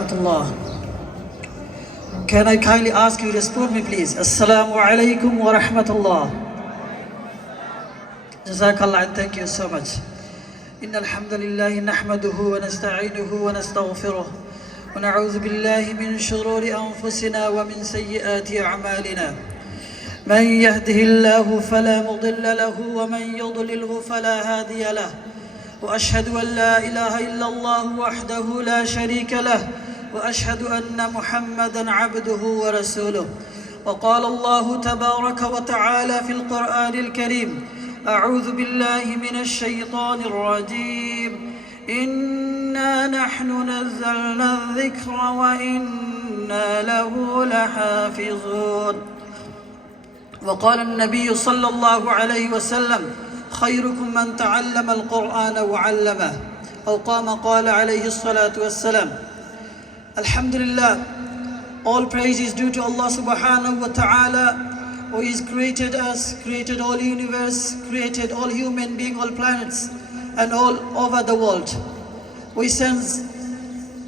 rahmatullah. Can I kindly ask you to respond me please? Assalamu alaikum wa rahmatullah. Jazakallah and thank you so much. إن الحمد لله نحمده ونستعينه ونستغفره ونعوذ بالله من شرور أنفسنا ومن سيئات أعمالنا من يهده الله فلا مضل له ومن يضلله فلا هادي له واشهد ان لا اله الا الله وحده لا شريك له وأشهد أن محمدا عبده ورسوله. وقال الله تبارك وتعالى في القرآن الكريم أعوذ بالله من الشيطان الرجيم. إنا نحن نزلنا الذكر وإنا له لحافظون. وقال النبي صلى الله عليه وسلم خيركم من تعلم القرآن وعلمه. أو قام قال عليه الصلاة والسلام Alhamdulillah, all praise is due to Allah subhanahu wa ta'ala who has created us, created all universe, created all human being, all planets and all over the world. We send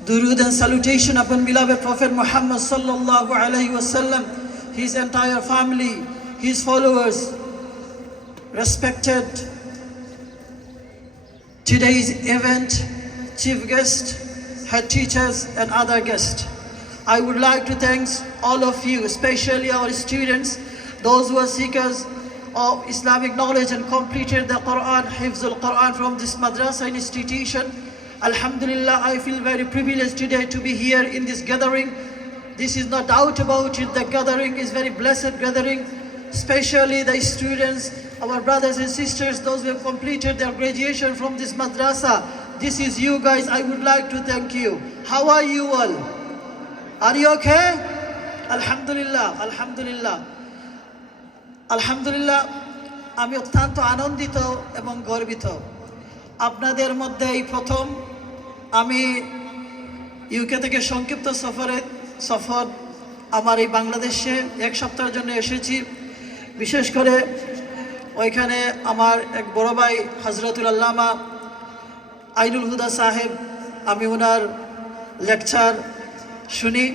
durood and salutation upon beloved Prophet Muhammad sallallahu alayhi wasallam, his entire family, his followers, respected today's event, chief guest, head teachers, and other guests. I would like to thank all of you, especially our students, those who are seekers of Islamic knowledge and completed the Quran, Hifzul Quran from this madrasa institution. Alhamdulillah, I feel very privileged today to be here in this gathering. This is no doubt about it. The gathering is very blessed gathering, especially the students, our brothers and sisters, those who have completed their graduation from this madrasa. This is you guys. I would like to thank you. How are you all? Are you okay? Alhamdulillah, Alhamdulillah. আলহামদুলিল্লাহ আমি অত্যন্ত আনন্দিত এবং গর্বিত আপনাদের মধ্যে এই প্রথম আমি ইউকে থেকে সংক্ষিপ্ত সফরে সফর আমার এই বাংলাদেশে এক সপ্তাহের জন্য এসেছি বিশেষ করে ওইখানে আমার এক বড় ভাই হজরতুল আল্লামা আইনুল হুদা সাহেব, আমি ওনার লেকচার শুনি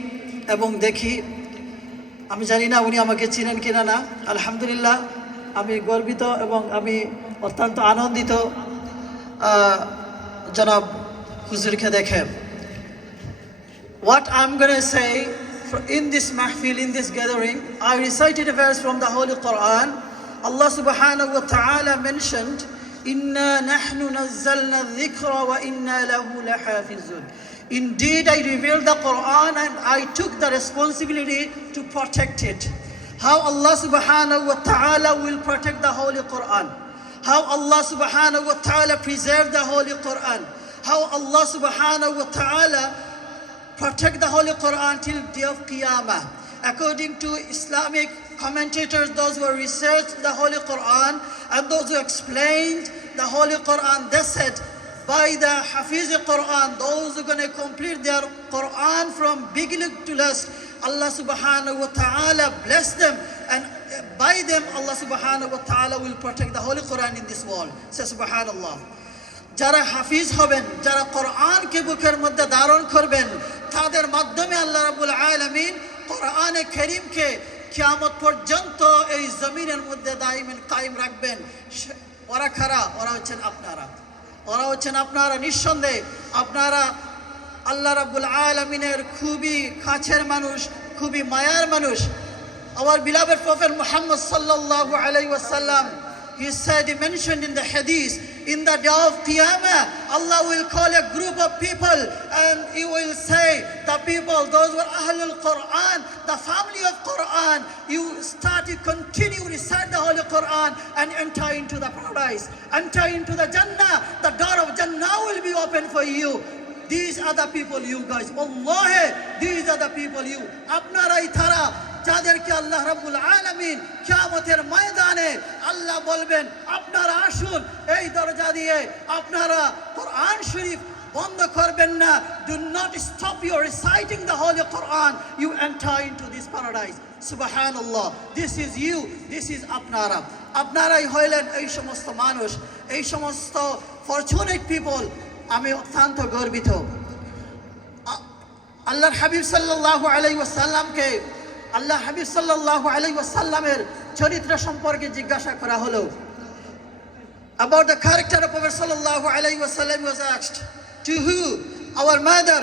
এবং দেখি। আমি জানি না উনি আমাকে চিনেন কিনা না। আলহামদুলিল্লাহ, আমি গর্বিত এবং আমি অত্যন্ত আনন্দিত জনাব হুজুরকে দেখে। What I am say in this মাহফিল in this gathering I recited from the holy Quran Allah সুবাহ Indeed, I revealed the Quran and I took the responsibility to protect it. How Allah subhanahu wa ta'ala will protect the Holy Quran. How Allah subhanahu wa ta'ala preserve the Holy Quran. How Allah subhanahu wa ta'ala protect the Holy Quran till day of Qiyamah. According to Islamic commentators, those who researched the Holy Quran and those who explained the Holy Quran, they said, by the Hafiz Quran, those who are going to complete their Quran from beginning to last, Allah subhanahu wa ta'ala bless them and by them Allah subhanahu wa ta'ala will protect the Holy Quran in this world. Say subhanallah. যারা হাফিজ হবেন যারা কোরআনকে বুকের মধ্যে ধারণ করবেন তাদের মাধ্যমে আল্লাহ রাবুল আলমিন কোরআনে করিমকে কিয়ামত পর্যন্ত এই জমিনের মধ্যে দাইমিন কায়েম রাখবেন ওরা খারা ওরা হচ্ছেন আপনারা। ওরা হচ্ছেন আপনারা নিঃসন্দেহে। আপনারা আল্লাহ রাবুল আলমিনের খুবই কাছের মানুষ খুবই মায়ার মানুষ। আমার বিলাবের প্রফেট মোহাম্মদ সাল্লাহ আলাই wasallam, he said, he mentioned in the hadith, in the day of Qiyamah, Allah will call a group of people and he will say, the people, those were Ahlul Quran, the family of Quran, you start, you continue, recite the Holy Quran and enter into the paradise, enter into the Jannah, the door of Jannah will be open for you. These are the people you guys. Wallahi, these are the people you. আপনারাই তারা যাদেরকে আল্লাহ রাব্বুল আলামিন কিয়ামতের ময়দানে আল্লাহ বলবেন আপনারা আসুন এই দরজা দিয়ে আপনারা কোরআন শরীফ বন্ধ করবেন না do not stop your reciting the holy Quran you enter into this paradise subhanallah this is you this is আপনারা আপনারাই হইলেন এই সমস্ত মানুষ এই সমস্ত ফরচুনেট পিপল আমি অত্যন্ত গর্বিত আল্লাহর হাবিব সাল্লাল্লাহু আলাইহি ওয়াসাল্লামকে আল্লাহ হাবিব সাল্লাল্লাহু আলাইহি ওয়াসাল্লামের চরিত্র সম্পর্কে জিজ্ঞাসা করা হলো about the character of Prophet sallallahu alayhi wasallam was asked to who our mother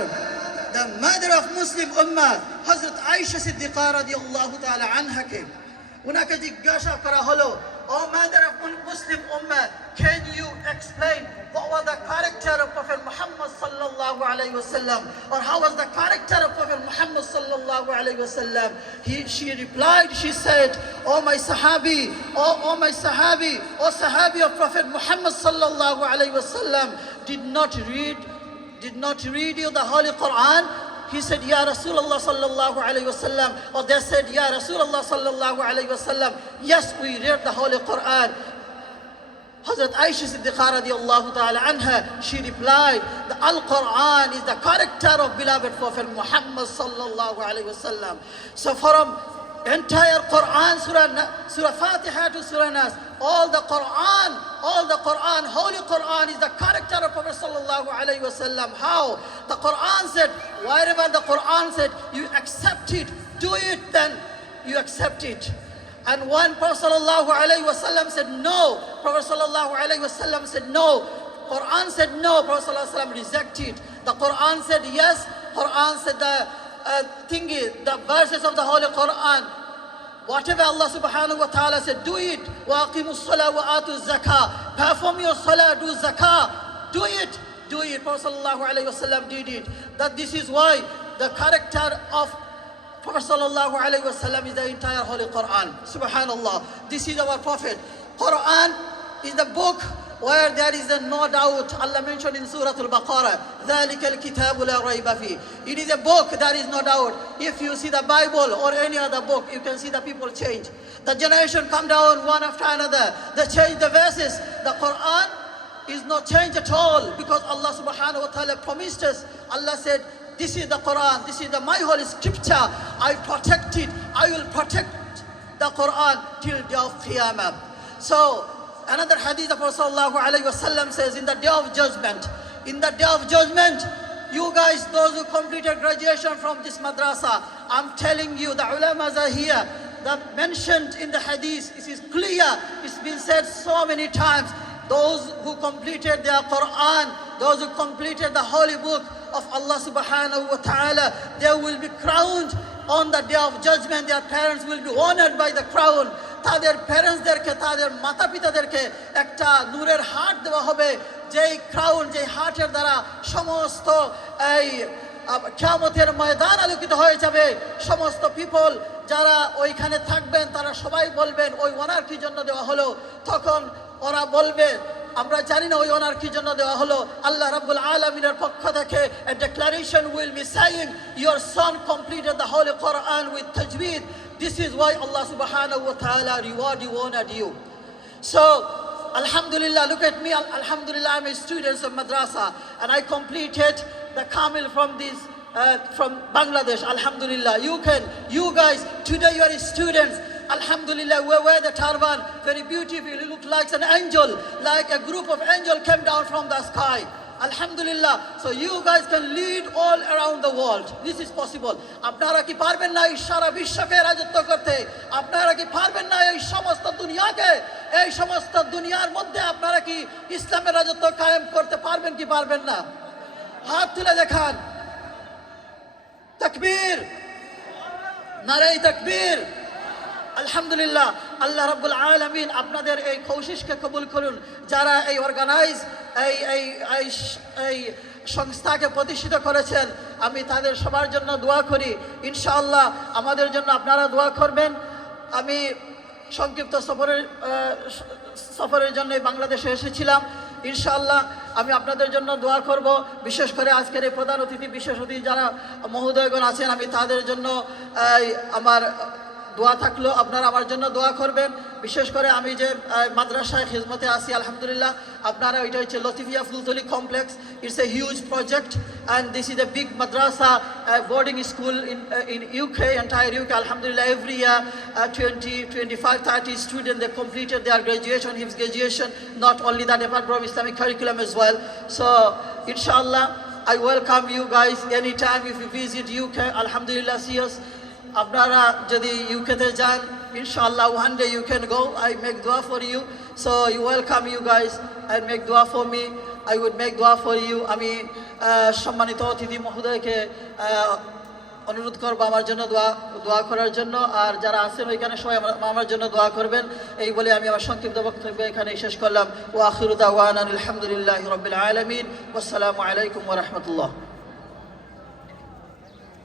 the mother of Muslim ummah Hazrat Aisha Siddiqa radiyallahu ta'ala anha ke উনাকে জিজ্ঞাসা করা হলো ও mother of Muslim ummah can you explain what was the character of Prophet Muhammad sallallahu alayhi wasallam or how was the character of Prophet Muhammad sallallahu alayhi wasallam he she replied she said oh my sahabi oh, oh my sahabi oh sahabi of Prophet Muhammad sallallahu alayhi wasallam did not read did not read you the Holy Quran he said, Ya Rasulullah sallallahu alayhi wasallam. Or they said, Ya Rasulullah sallallahu alayhi wasallam. Yes, we read the Holy Quran. Hazrat Aisha Siddiqa radiallahu ta'ala anha, she replied, the Al-Quran is the character of beloved Prophet Muhammad sallallahu alayhi wasallam. So from entire Quran, Surah, Surah Fatiha to Surah Nas, all the Quran, all the Quran, Holy Quran is the character of Prophet sallallahu alayhi wasallam. How? The Quran said, wherever the Quran said, you accept it, do it, then you accept it. And one Prophet sallallahu alayhi wasallam said no. Prophet sallallahu alayhi wasallam said no. Quran said no. Prophet sallallahu alayhi wasallam rejected. The Quran said yes. Quran said the uh, thingy, the verses of the Holy Quran. Whatever Allah subhanahu wa ta'ala said, do it. وَأَقِمُوا الصَّلَاةَ وَآتُوا الزَّكَاةَ Perform your salah, do zakah. Do it. Do it. Prophet sallallahu alayhi wasallam did it. That this is why the character of Prophet sallallahu alayhi wasallam is the entire Holy Quran. Subhanallah. This is our Prophet. Quran is the book where there is a no doubt. Allah mentioned in Surah Al-Baqarah, ذَلِكَ الْكِتَابُ لَا رَيْبَ فِيهِ It is a book, there is no doubt. If you see the Bible or any other book, you can see the people change. The generation come down one after another. They change the verses. The Quran is not changed at all because Allah subhanahu wa ta'ala promised us. Allah said, this is the Quran, this is the my holy scripture. I protect it. I will protect the Quran till the day of Qiyamah. So another hadith of Rasulullah wasallam says in the day of judgment, in the day of judgment, you guys, those who completed graduation from this madrasa, I'm telling you, the ulamas are here. The mentioned in the hadith, it is clear, it's been said so many times. Those who completed their Quran, those who completed the holy book of Allah subhanahu wa ta'ala, they will be crowned on the day of judgment. Their parents will be honored by the crown. তাদের প্যারেন্টসদেরকে তাদের মাতা পিতাদেরকে একটা নূরের হাট দেওয়া হবে যেই crown যেই হাটের দ্বারা সমস্ত এই খ্যামতের ময়দান আলোকিত হয়ে যাবে সমস্ত পিপল যারা ওইখানে থাকবেন তারা সবাই বলবেন ওই ওনার কি জন্য দেওয়া হলো তখন ওরা বলবে আমরা জানি না ওই ওনার কি জন্য দেওয়া হলো আল্লাহ রাব্বুল আলমিনের পক্ষ থেকে a declaration will be saying your son completed the holy Quran with tajweed this is why Allah subhanahu wa ta'ala reward you honored you so Alhamdulillah, look at me. Al- Alhamdulillah, I'm a student of madrasa and I completed the Kamil from this, uh, from Bangladesh. Alhamdulillah. You can, you guys, today you are students. Alhamdulillah, we wear the turban, very beautiful. You look like an angel, like a group of angels came down from the sky. Alhamdulillah. So you guys can lead all around the world. This is possible. আপনারা কি পারবেন না এই সারা বিশ্বকে রাজত্ব করতে আপনারা কি পারবেন না এই সমস্ত দুনিয়াকে এই সমস্ত দুনিয়ার মধ্যে আপনারা কি ইসলামের রাজত্ব কায়েম করতে পারবেন কি পারবেন না হাত তুলে দেখান তাকবীর নারাই তাকবীর আলহামদুলিল্লাহ, আল্লাহ রাব্বুল আলামিন আপনাদের এই কোশিশকে কবুল করুন। যারা এই অর্গানাইজ এই এই এই সংস্থাকে প্রতিষ্ঠিত করেছেন, আমি তাদের সবার জন্য দোয়া করি। ইনশাআল্লাহ আমাদের জন্য আপনারা দোয়া করবেন। আমি সংক্ষিপ্ত সফরের সফরের জন্য বাংলাদেশে এসেছিলাম। ইনশাআল্লাহ আমি আপনাদের জন্য দোয়া করব। বিশেষ করে আজকের এই প্রধান অতিথি, বিশেষ অতিথি যারা মহোদয়গণ আছেন, আমি তাদের জন্য আমার দোয়া থাকল আপনারা আমার জন্য দোয়া করবেন বিশেষ করে আমি যে মাদ্রাসায় খিজমতে আসি আলহামদুলিল্লাহ আপনারা এটা হচ্ছে Latifia Fultoli complex it's a huge project and this is a big Madrasa boarding school in in UK entire UK আলহামদুলিল্লাহ every year twenty twenty five thirty student they completed their graduation his graduation not only that apart from islamic curriculum as well so inshallah I welcome you guys anytime if you visit UK. Alhamdulillah, see us. আপনারা যদি ইউকেতে যান, ইনশাআল্লাহ one day you can go I make দোয়া for you so you welcome you guys I make দোয়া for me I would make দোয়া for you আমি সম্মানিত অতিথি মহোদয়কে অনুরোধ করব আমার জন্য দোয়া দোয়া করার জন্য। আর যারা আছেন ওইখানে সবাই আমার- জন্য দোয়া করবেন। এই বলে আমি আমার সংক্ষিপ্ত বক্তব্য এখানে শেষ করলাম। ও আখিরুদ্দাওয়ান আলহামদুলিল্লাহ রবিল আলমিন। আসসালামু আলাইকুম ওরহমতুল্লাহ